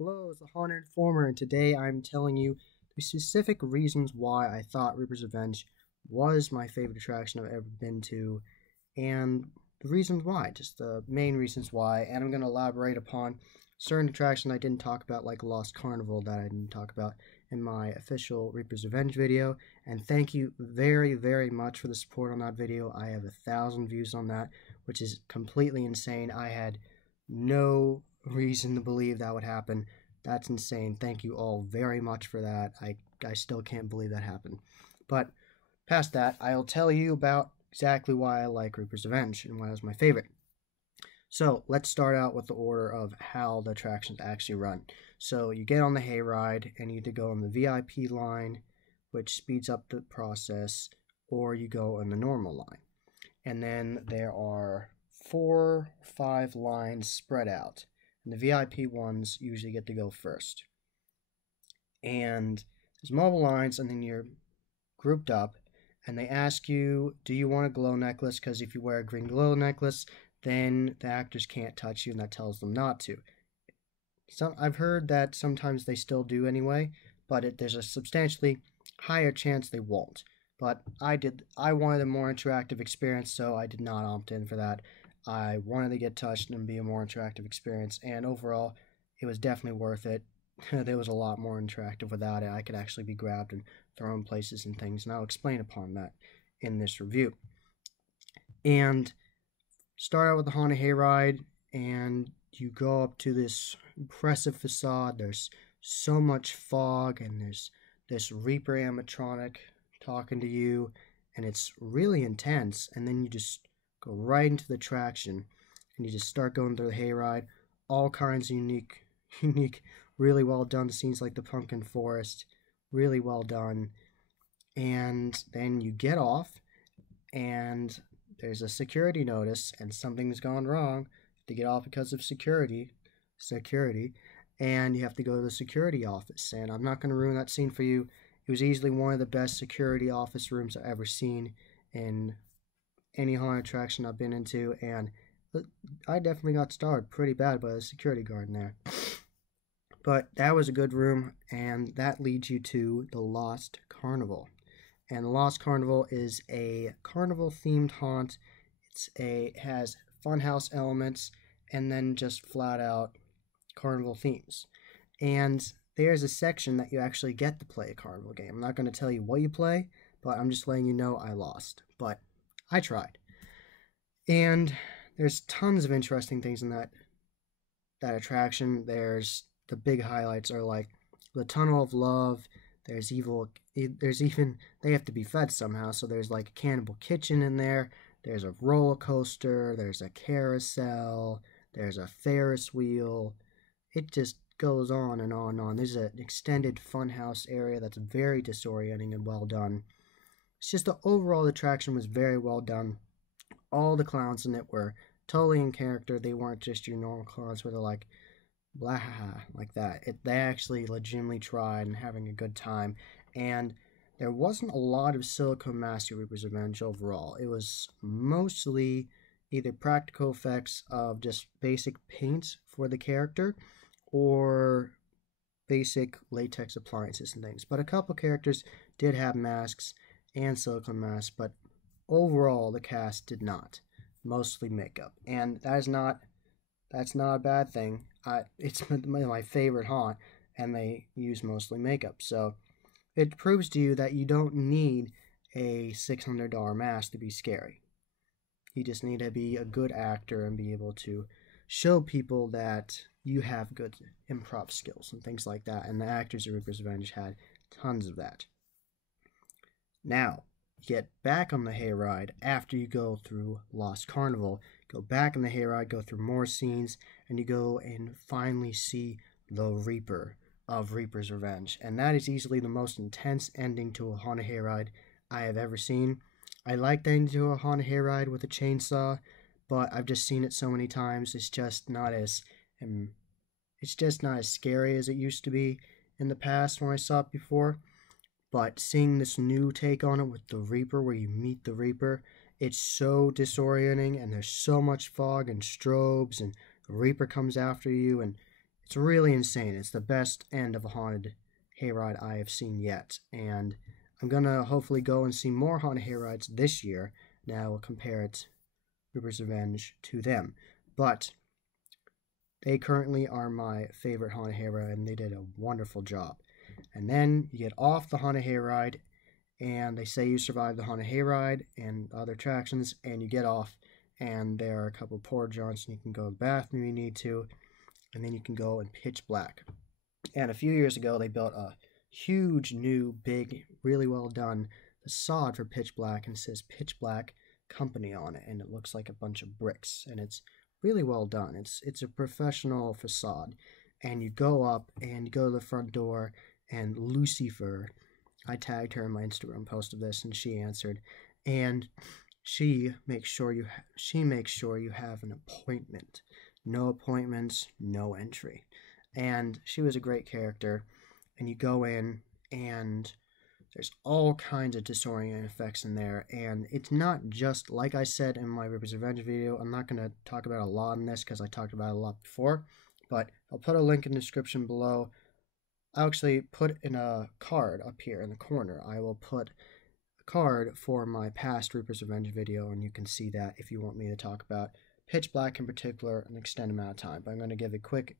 Hello, it's the Haunted Informer, and today I'm telling you the specific reasons why I thought Reaper's Revenge was my favorite attraction I've ever been to, and the reasons why, just the main reasons why, and I'm going to elaborate upon certain attractions I didn't talk about, like Lost Carnival, that I didn't talk about in my official Reaper's Revenge video, and thank you very, very much for the support on that video. I have 1,000 views on that, which is completely insane. I had no reason to believe that would happen. That's insane. Thank you all very much for that. I still can't believe that happened. But past that, I'll tell you about exactly why I like Reaper's Revenge and why it was my favorite. So let's start out with the order of how the attractions actually run. So you get on the hayride and you either go on the VIP line, which speeds up the process, or you go on the normal line. And then there are 4 or 5 lines spread out. And the VIP ones usually get to go first. And there's mobile lines, and then you're grouped up, and they ask you, do you want a glow necklace? Because if you wear a green glow necklace, then the actors can't touch you, and that tells them not to. I've heard that sometimes they still do anyway, but there's a substantially higher chance they won't. But I wanted a more interactive experience, so I did not opt in for that. I wanted to get touched and be a more interactive experience, and overall, it was definitely worth it. There was a lot more interactive without it. I could actually be grabbed and thrown places and things, and I'll explain upon that in this review. And start out with the Haunted Hayride, and you go up to this impressive facade. There's so much fog, and there's this Reaper animatronic talking to you, and it's really intense. And then you just go right into the attraction, and you just start going through the hayride. All kinds of unique, really well done scenes, like the pumpkin forest, really well done. And then you get off, and there's a security notice, and something's gone wrong. To get off because of security, and you have to go to the security office. And I'm not going to ruin that scene for you. It was easily one of the best security office rooms I've ever seen in any haunted attraction I've been into, and I definitely got starred pretty bad by the security guard in there. But that was a good room, and that leads you to the Lost Carnival. And the Lost Carnival is a carnival-themed haunt. It has funhouse elements, and then just flat-out carnival themes. And there's a section that you actually get to play a carnival game. I'm not going to tell you what you play, but I'm just letting you know I lost. But I tried. And there's tons of interesting things in that attraction. There's the big highlights are like the Tunnel of Love. There's even, they have to be fed somehow, so there's like a cannibal kitchen in there. There's a roller coaster, there's a carousel, there's a Ferris wheel. It just goes on and on and on. There's an extended funhouse area that's very disorienting and well done. It's just the overall attraction was very well done. All the clowns in it were totally in character. They weren't just your normal clowns where they're like, blah, like that. They actually legitimately tried and having a good time. And there wasn't a lot of Silicone Mask Reaper's Revenge overall. It was mostly either practical effects of just basic paint for the character or basic latex appliances and things. But a couple characters did have masks and silicone masks, but overall the cast did not. Mostly makeup. And that's not a bad thing. It's my favorite haunt, and they use mostly makeup. So it proves to you that you don't need a $600 mask to be scary. You just need to be a good actor and be able to show people that you have good improv skills and things like that. And the actors of Reaper's Revenge had tons of that. Now, get back on the hayride after you go through Lost Carnival. Go back on the hayride, go through more scenes, and you go and finally see the Reaper of Reaper's Revenge. And that is easily the most intense ending to a haunted hayride I have ever seen. I like the ending to a haunted hayride with a chainsaw, but I've just seen it so many times. It's just not as scary as it used to be in the past when I saw it before. But seeing this new take on it with the Reaper, where you meet the Reaper, it's so disorienting, and there's so much fog and strobes, and the Reaper comes after you, and It's really insane. It's the best end of a haunted hayride I have seen yet, and I'm gonna hopefully go and see more haunted hayrides this year. Now we'll compare it, Reaper's Revenge, to them. But they currently are my favorite haunted hayride, and they did a wonderful job. And then you get off the haunted hayride, and they say you survived the haunted hayride and other attractions, and you get off, and there are a couple porta johns, and you can go to the bathroom if you need to, and then you can go in pitch black. And a few years ago, they built a huge, new, big, really well done facade for pitch black, and it says Pitch Black Company on it, and it looks like a bunch of bricks, and it's really well done. It's a professional facade, and you go up and you go to the front door, and Lucifer, I tagged her in my Instagram post of this, and she answered, and she makes sure you have an appointment. No appointments, no entry. And she was a great character. And you go in, and there's all kinds of disorienting effects in there. And it's not just, like I said in my Reaper's Revenge video, I'm not going to talk about a lot in this because I talked about it a lot before. But I'll put a link in the description below. I'll actually put in a card up here in the corner. I will put a card for my past Reaper's Revenge video, and you can see that if you want me to talk about Pitch Black in particular an extended amount of time. But I'm going to give a quick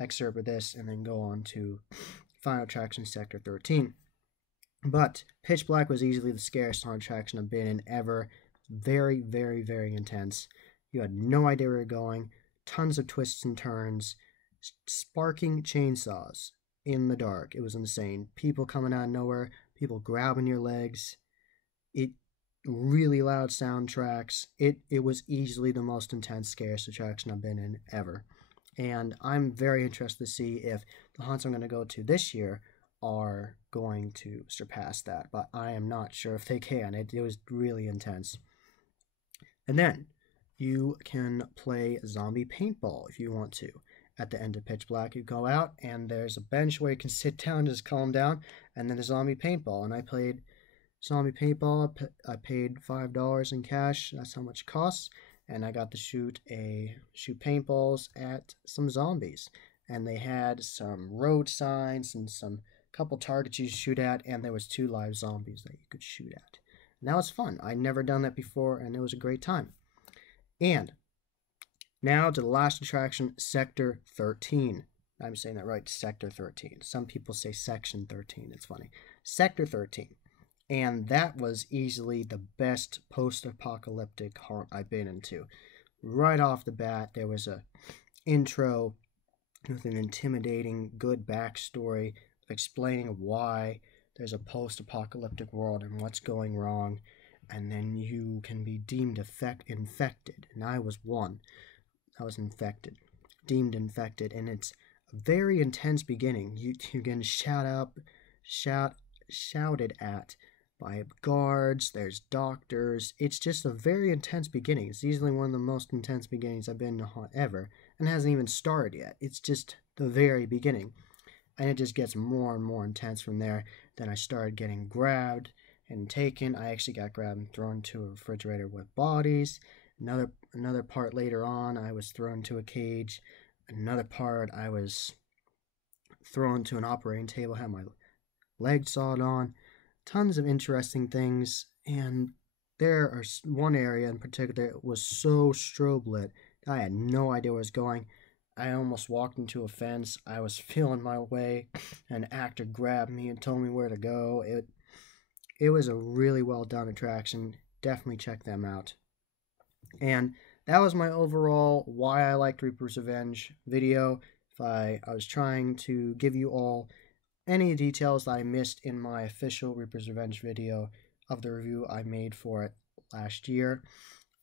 excerpt of this and then go on to Final Attraction Sector 13. But Pitch Black was easily the scariest haunted attraction I've been in ever. Very, very, very intense. You had no idea where you're going. Tons of twists and turns. Sparking chainsaws in the dark. It was insane. People coming out of nowhere. People grabbing your legs. Really loud soundtracks. It was easily the most intense, scariest attraction I've been in ever. And I'm very interested to see if the haunts I'm going to go to this year are going to surpass that. But I am not sure if they can. It was really intense. And then you can play zombie paintball if you want to. At the end of Pitch Black, you go out, and there's a bench where you can sit down and just calm down, and then there's zombie paintball. And I played zombie paintball. I paid $5 in cash. That's how much it costs. And I got to shoot paintballs at some zombies. And they had some road signs and some couple targets you shoot at, and there was 2 live zombies that you could shoot at. And that was fun. I'd never done that before, and it was a great time. And now to the last attraction, Sector 13. I'm saying that right, Sector 13. Some people say Section 13. It's funny. Sector 13. And that was easily the best post-apocalyptic haunt I've been into. Right off the bat, there was a intro with an intimidating, good backstory explaining why there's a post-apocalyptic world and what's going wrong. And then you can be deemed infected. And I was one. I was infected. Deemed infected. And it's a very intense beginning. You're getting shouted at by guards, there's doctors. It's just a very intense beginning. It's easily one of the most intense beginnings I've been in a haunt ever, and hasn't even started yet. It's just the very beginning, and it just gets more and more intense from there. Then I started getting grabbed and taken. I actually got grabbed and thrown to a refrigerator with bodies. Another part later on, I was thrown to a cage. Another part, I was thrown to an operating table, had my leg sawed on. Tons of interesting things, and there are one area in particular that was so strobe lit, I had no idea where I was going. I almost walked into a fence. I was feeling my way. An actor grabbed me and told me where to go. It was a really well done attraction. Definitely check them out. And that was my overall why I liked Reaper's Revenge video. If I was trying to give you all any details that I missed in my official Reaper's Revenge video of the review I made for it last year.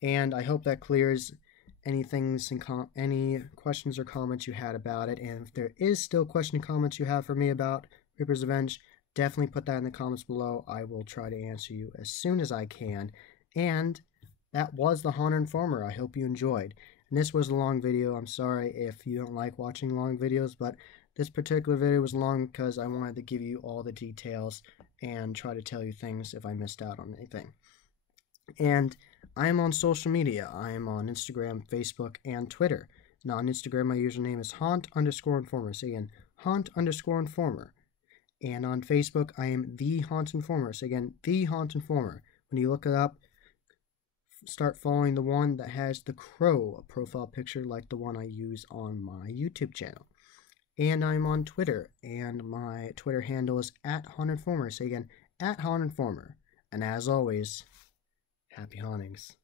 And I hope that clears any questions or comments you had about it. And if there is still question and comments you have for me about Reaper's Revenge, definitely put that in the comments below. I will try to answer you as soon as I can. And that was the Haunted Informer. I hope you enjoyed. And this was a long video. I'm sorry if you don't like watching long videos, but this particular video was long because I wanted to give you all the details and try to tell you things if I missed out on anything. And I am on social media. I am on Instagram, Facebook, and Twitter. And on Instagram, my username is haunt_informer. So again, haunt_informer. And on Facebook, I am The Haunt Informer. So again, The Haunt Informer. When you look it up, start following the one that has the crow profile picture like the one I use on my YouTube channel. And I'm on Twitter, and my Twitter handle is @HauntInformer. So again, @HauntInformer. And as always, happy hauntings.